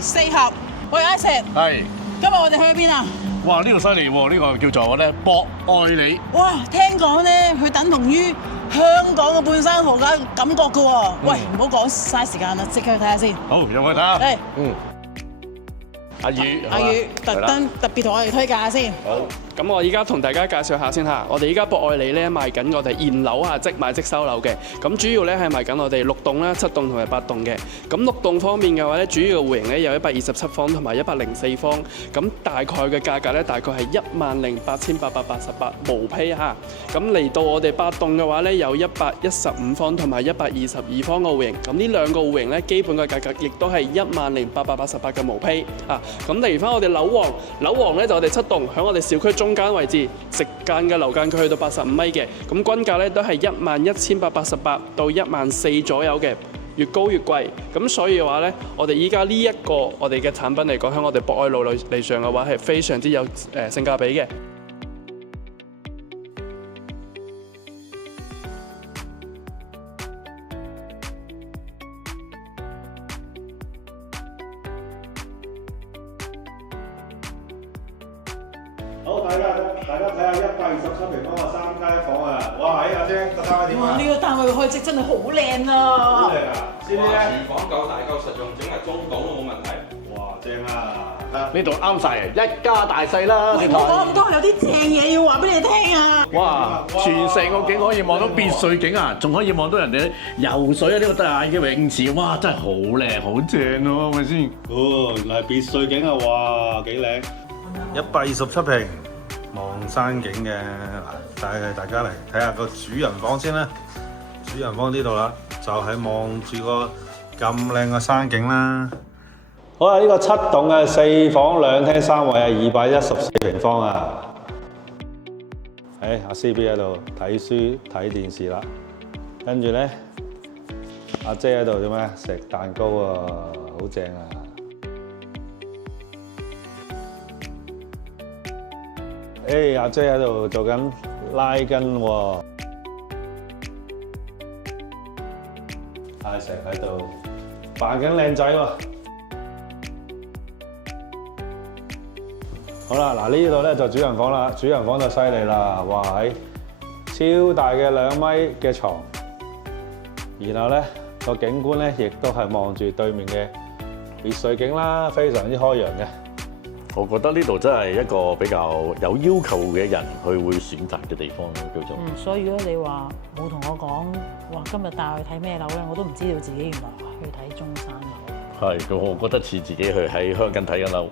係4盒。喂，阿石，係。今日我哋去咗邊啊？哇！呢個犀利喎，呢個叫做咧博愛里。哇，聽講咧，佢等同於香港嘅半山豪嘅感覺㗎喎。喂，唔好講嘥時間啦，即刻去睇下先。好，入去睇下。係。阿宇，阿宇特別同我哋推介下先。好。咁我依家同大家介紹下先嚇，我哋依家博愛里咧賣緊我哋現樓啊，即買即收樓嘅。咁主要咧係賣緊我哋6棟啦、7棟同埋8棟嘅。咁6棟方面嘅話咧，主要嘅戶型咧有127方同埋104方。咁大概嘅價格咧，大概係108,888無批嚇。咁嚟到我哋8棟嘅話咧，有115方同埋122方嘅戶型。咁呢兩個戶型咧，基本嘅價格亦都係10,888嘅無批啊。咁例如翻我哋樓王咧就我哋7棟，喺我哋小區中間位置，直間嘅樓間距去到85米嘅，咁均價咧都係11,888到14,000左右嘅，越高越貴。咁所以嘅話咧，我哋依家呢一個我哋嘅產品嚟講，喺我哋博愛路嚟上嘅話係非常之有性價比嘅。好，大家睇下127平方嘅3間房啊！哇，阿姐個單位點啊？哇！呢個單位嘅開則真係好靚啊！好靚啊！知唔知咧？廚房夠大夠實用，整埋中檔都冇問題。哇，正啊！呢度啱晒，一家大細啦。喂，唔好講咁多，有啲正嘢要話俾你聽啊！哇！全成個景可以望到別墅景啊，仲可以望到人哋游水啊！呢個大嘅泳池，哇！真係好靚，好正咯，係咪先？哦，原來係別墅景啊！哇，幾靚！127平望山景嘅嗱，帶大家嚟睇下個主人房先啦。主人房呢度啦，就係望住個咁靚嘅山景啦。好啦，呢個7棟嘅4房2廳3衛係214平方啊！阿 CB 喺度睇書睇電視啦，跟住咧阿姐喺度做咩？食蛋糕啊，好正啊！阿姐喺度做緊拉筋喎，阿成喺度扮緊靚仔喎。好啦，嗱呢度咧就主人房啦，主人房就犀利啦，哇喺超大嘅2米嘅床，然後咧個景觀咧亦都係望住對面嘅別墅景啦，非常之開揚嘅。我覺得呢度真係一個比較有要求嘅人佢會選擇嘅地方叫做。所以如果你話冇同我講話今日帶我去睇咩樓咧，我都唔知道自己原來去睇中山樓。係，我覺得似自己去喺香港睇緊樓。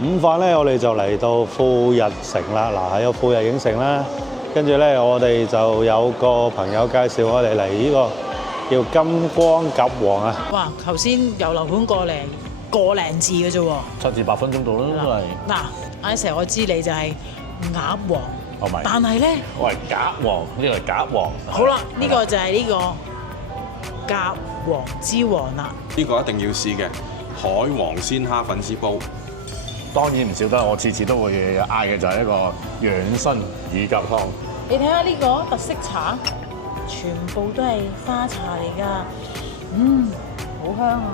午飯咧，我哋就嚟到富日城啦。嗱，喺個富日影城啦，跟住咧，我哋就有個朋友介紹我哋嚟呢個叫金光鴿王啊。哇！頭先由樓盤過嚟個零字嘅啫喎。 7至8分鐘到啦，都係。嗱，阿成我知你就係鴨王，哦咪但係咧，我係鴿王，呢個係鴿王。好啦，呢個就係呢個鴿王之王啦。呢個一定要試嘅海皇鮮蝦粉絲煲。當然唔少得，我次次都會嗌嘅就係一個養生乳鴿湯。你睇下呢個特色茶，全部都係花茶嚟㗎，好香啊！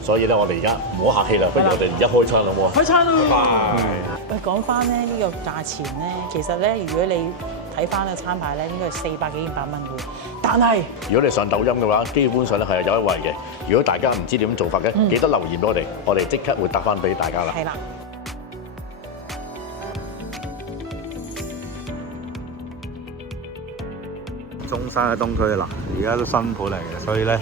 所以咧，我哋而家唔好客氣啦，不如我哋而家開餐啦喎。開餐啦！拜。喂，講翻咧呢個價錢咧，其實咧如果你睇翻個餐牌咧，應該係400幾500蚊嘅，但係如果你上抖音嘅話，基本上咧係有優惠嘅。如果大家唔知點做法嘅，記得留言俾我哋即刻會答翻俾大家啦。係啦。中山嘅東區嗱，而家都新盤嚟嘅，所以咧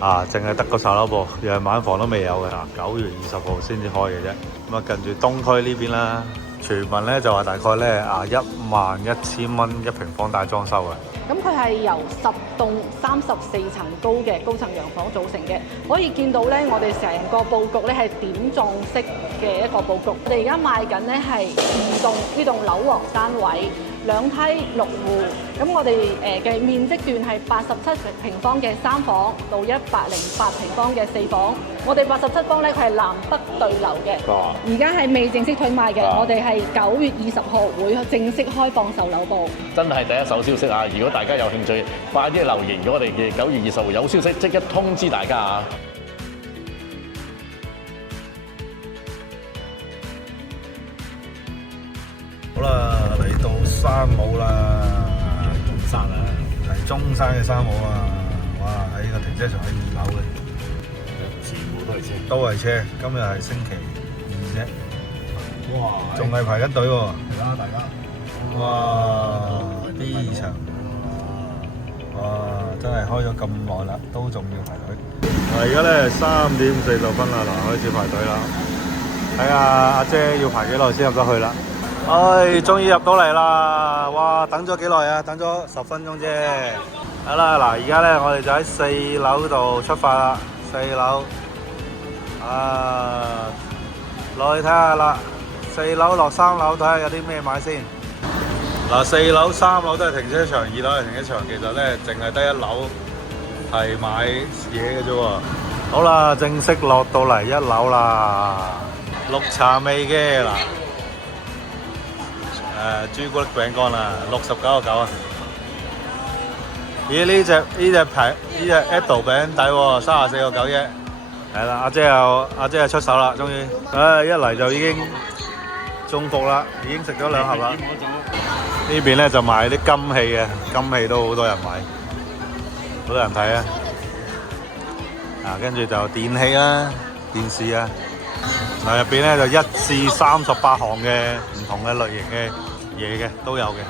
淨係得個售樓部，樣板房都未有嘅，9月20號先至開嘅啫。咁啊，近住東區呢邊啦，傳聞咧就話大概咧11,000蚊1平方大裝修嘅。咁佢係由10棟34層高嘅高層洋房組成嘅，可以見到咧，我哋成個佈局咧係點狀式嘅一個佈局。我哋而家賣緊咧係2棟呢棟樓王單位， 2梯6戶。咁我哋嘅面積段係87平方嘅3房到108平方嘅4房。我哋87方咧，佢係南北對流嘅。而家係未正式推賣嘅，我哋係9月20號會正式開放售樓部。真係第一手消息啊！如果大家有興趣，快啲留言，我哋嘅9月20號有消息即刻通知大家啊！好啦，嚟到山姆啦，中山啊，係中山嘅山姆啊！哇，喺個停車場喺2樓嘅，全部都係車。都係車。今日係星期2啫，哇！仲係排緊隊喎。嚟啦，大家！哇！B 層，哇！真係開咗咁耐啦，都仲要排隊。而家咧3點40分啦，嗱，開始排隊啦。睇下阿姐要排幾耐先入得去啦。唉，終於入到嚟啦！哇，等咗幾耐啊？等咗10分鐘啫。好啦，嗱，而家咧我哋就喺4樓度出發啦。4樓，啊，落去睇下啦。4樓落3樓睇下有啲咩買先。嗱，4樓、3樓都係停車場，2樓係停車場。其實咧，淨係得1樓係買嘢嘅啫喎。好啦，正式落到嚟1樓啦。綠茶味嘅嗱。朱古力餅乾啊，69.9啊！咦，呢隻Edo 餅抵喎，34.9啫。係啦，阿姐又出手啦，終於。一嚟就已經中伏啦，已經食咗2盒啦。呢邊咧就賣啲金器嘅，金器都好多人買，好多人睇啊。跟住就電器啦、電視啊。嗱，入邊咧就1至38項嘅唔同嘅類型嘅嘢嘅都有嘅。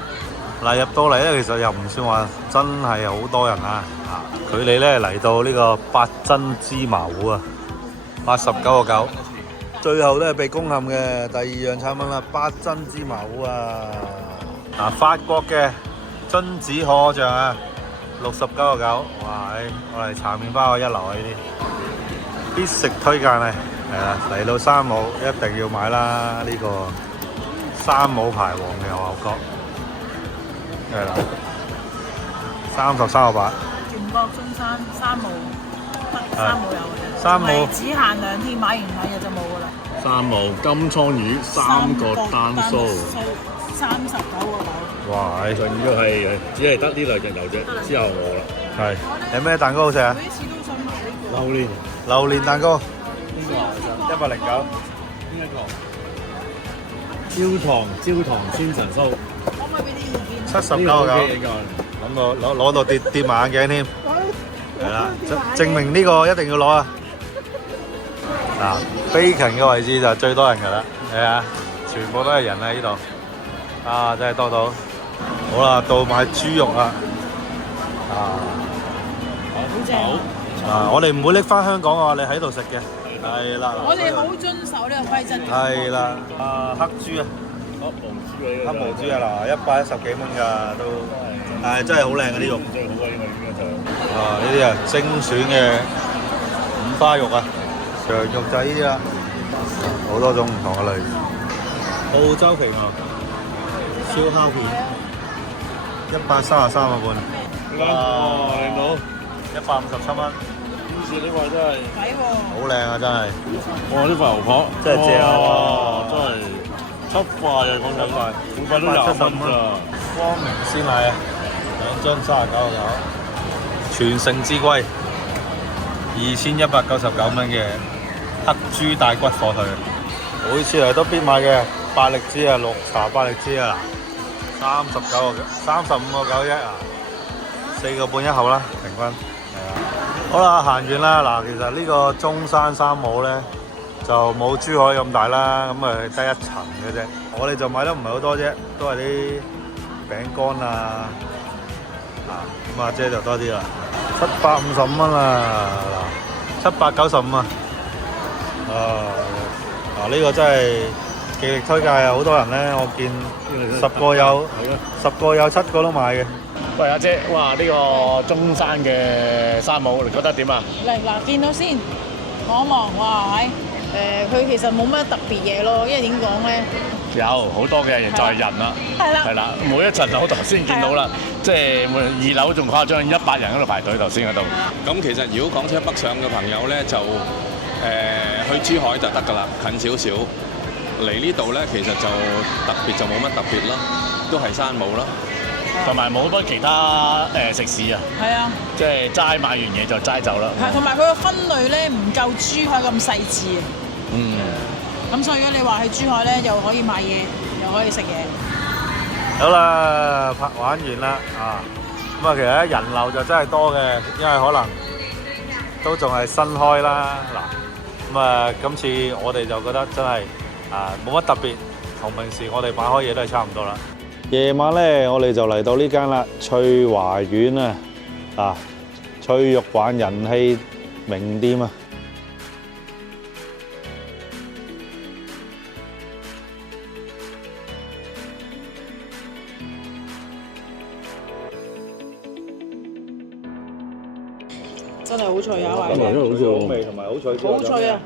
嗱，入到嚟咧，其實又唔算話真係好多人啊。佢哋咧嚟到呢個8珍芝麻糊啊，89.9。最後都係被攻陷嘅第2樣產品啦，8珍芝麻糊啊。法國嘅榛子可可醬啊，69.9。哇！我哋茶麵包1流啊，呢啲必食推介啊！係啦，嚟到山姆一定要買啦！呢個山姆牌皇嘅牛角，係啦，33.8。全國中山山姆有嘅，山姆只限2天，買完2日就冇㗎啦。山姆金槍魚3個單酥39.9。哇！仲要係只係得呢2隻牛啫，之後我啦。係有咩蛋糕好食啊？每一次都想買呢榴蓮蛋糕邊個啊109。邊一個？焦糖千層酥。可唔可以俾啲意見79.9。攞到跌埋眼鏡添。係啦，證明呢個一定要攞啊！嗱，bacon嘅位置就最多人㗎啦，係啊，全部都係人喺呢度。啊，真係多到。好啦，到買豬肉啦。好正啊！我哋唔會拎翻香港啊，你喺度食嘅。係啦。我哋好遵守呢個規則嘅。係啦。黑豬啊！黑毛豬啊，嗱，110幾蚊㗎都。係真係好靚啊啲肉。最好啊！呢個應該就。呢啲啊精選嘅五花肉啊，長肉就係呢啲啦，好多種唔同嘅類。澳洲皮牛燒烤片133個半。哇！靚到157蚊。今次呢個真係抵喎！好靚啊真係。哇！呢塊牛扒真係正啊！哇！真係7塊啊，講緊每塊都20蚊咋。光明鮮奶啊，2樽39.9。全城之龜2199蚊嘅黑豬大骨火腿，每次嚟都必買嘅百力滋啊，綠茶百力滋啊，35.9啊，4個半一盒啦，平均係啊。好啦，行完啦，嗱，其實呢個中山山姆咧就冇珠海咁大啦，咁啊得1層嘅啫。我哋就買得唔係好多啫，都係啲餅乾啊。咁阿姐就多啲啦，755蚊啦，嗱，795啊，呢個真係極力推介啊！好多人咧，我見10個有7個都買嘅。喂，阿姐，哇！呢個中山嘅山姆，你覺得點啊？嗱，見到先望一望，哇！佢其實冇乜特別嘢咯，因為點講咧？有好多嘅就係人啦，係啦係啦，每一層樓頭先見到啦，即係2樓仲誇張，100人喺度排隊頭先嗰度。咁其實如果港車北上嘅朋友咧，就去珠海就得㗎啦，近少少。嚟呢度咧，其實就特別就冇乜特別咯，都係山姆咯。同埋冇乜其他食肆啊，係啊，即係齋買完嘢就齋走啦。係同埋佢個分類咧唔夠珠海咁細緻啊。嗯，咁所以如果你話去珠海咧，又可以買嘢，又可以食嘢。好啦，玩完啦啊！咁啊，其實人流就真係多嘅，因為可能都仲係新開啦。嗱，咁啊，今次我哋就覺得真係冇乜特別，同平時我哋買開嘢都係差唔多啦。夜晚咧，我哋就嚟到呢間啦，翠華苑啊，脆肉館人氣名店啊！真係好脆啊！真係好似好味同埋好脆，好脆啊！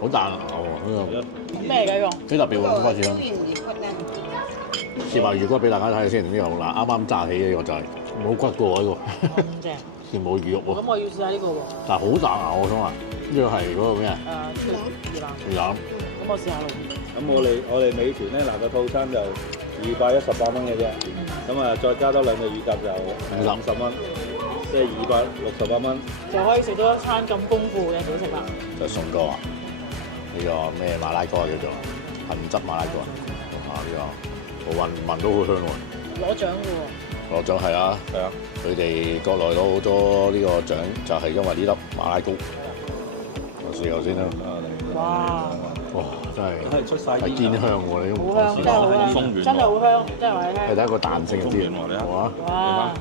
好彈牙喎，呢咩嚟㗎呢個幾特別喎，開始啦。試埋魚骨俾大家睇下先，呢個嗱啱啱炸起嘅呢個就係冇骨嘅喎呢個，咁正。全冇魚肉喎。咁我要試下呢個喎。但係好彈牙我想話，呢個係嗰個咩啊？魚腩。咁我試下咯。咁我哋美團咧個套餐就218蚊嘅啫，咁啊再加多2隻乳鴿就50蚊，即係268蚊。就可以食到一餐咁豐富嘅小食啦。就係餸哥啊！呢個咩馬拉糕叫做杏汁馬拉糕啊！呢個我聞都好香喎。攞獎嘅喎。攞獎係啊，係啊！佢哋國內攞好多呢個獎，就係因為呢粒馬拉糕。我試下先啦。哇！哇！真係係堅香喎，你都好香，真係好香，真係好香，真係話你聽。係睇一個彈性啲嘅，好啊！哇！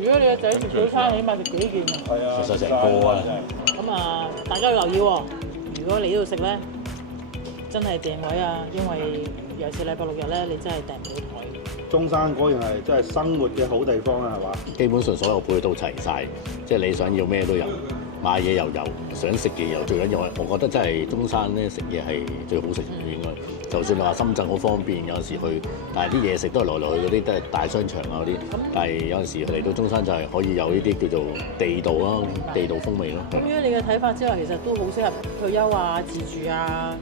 如果你個仔食早餐，起碼食幾件啊？係啊，食晒成個啊！咁啊，大家要留意喎。如果你呢度食咧，真係訂位啊，因為尤其是禮拜6日咧，你真係訂唔到台。中山果然係真係生活嘅好地方啊，係嘛？基本上所有配套齊晒，即係你想要咩都有，買嘢又有，想食嘅又最緊要。我覺得真係中山咧食嘢係最好食嘅應該。就算你話深圳好方便，有陣時去，但係啲嘢食都係來來去嗰啲都係大商場啊嗰啲。但係有陣時嚟到中山就係可以有呢啲叫做地道咯，地道風味咯。咁如果你嘅睇法之後，其實都好適合退休啊、自住啊。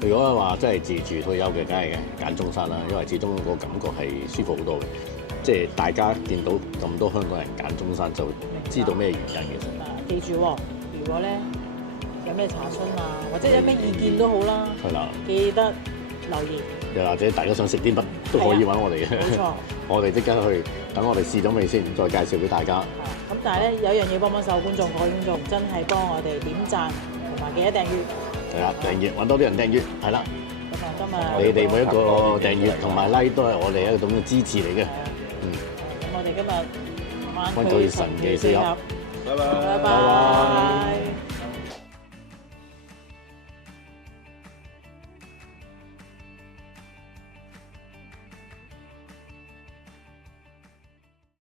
如果話真係自住退休嘅，梗係揀中山啦，因為始終個感覺係舒服好多嘅。即係大家見到咁多香港人揀中山，就知道咩原因其實。記住喎，如果咧有咩查詢啊，或者有咩意見都好啦，係啦，記得留言。又或者大家想食啲乜都可以揾我哋嘅。冇錯。我哋即刻去等我哋試咗味先，再介紹俾大家。咁但係咧有一樣嘢幫手，觀眾各位觀眾真係幫我哋點讚同埋記得訂閱。係啦，訂閱揾多啲人訂閱，係啦。咁啊，今日你哋每一個訂閱同埋 like 都係我哋一種嘅支持嚟嘅。咁我哋今日灣區神記4+，拜拜。拜拜。